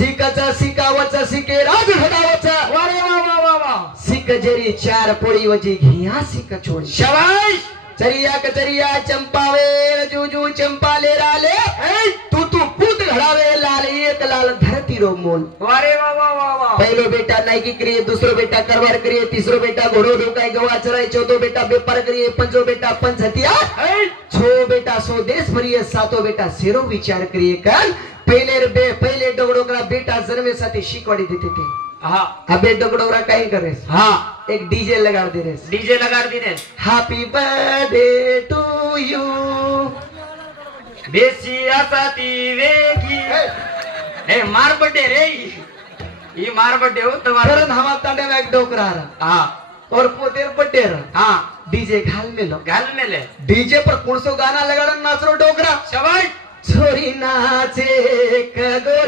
सिकाचा सिकावाचा सिके राज घडावाचा वारे वा वा वा वा सिक जरी चार पोळी वजी घिया सिक छोडी शाबाश चरिया कचरिया चंपावे जुजू चंपा ले राले तू पूत घडावे लाल एक लाल धरती रो मोल वारे वा वा वा वा पहलो बेटा नायकी करिए दूसरो बेटा करवार करिए तीसरो बेटा घोड़ो ढोकाय गवा चराय चौथो बेटा व्यापार करिए पंचो बेटा पंच हतिया छो बेटा सो देश भरिए सातो बेटा सेरो विचार करिए कर पहिले डगडोकरा बेटा जन्मेसाठी शिकवाडी देते ते हाँ अबे डगडोकरा काय करे हाँ एक डीजे लगा दे रे डीजे लगा दिने हैप्पी बर्थडे टू यू बेसी असा ती वेगी ए मार बड्डे रे ये मार बड्डे हो तुम्हारा करन हवा तांडे में एक डोकरा रहा हाँ और पोतेर बर्थडे रहा हाँ डीजे घाल में लो गाल में ले डीजे पर कौन सो गाना लगाना नाचरो डोकरा शाबाश छोरी नाचे कगोरी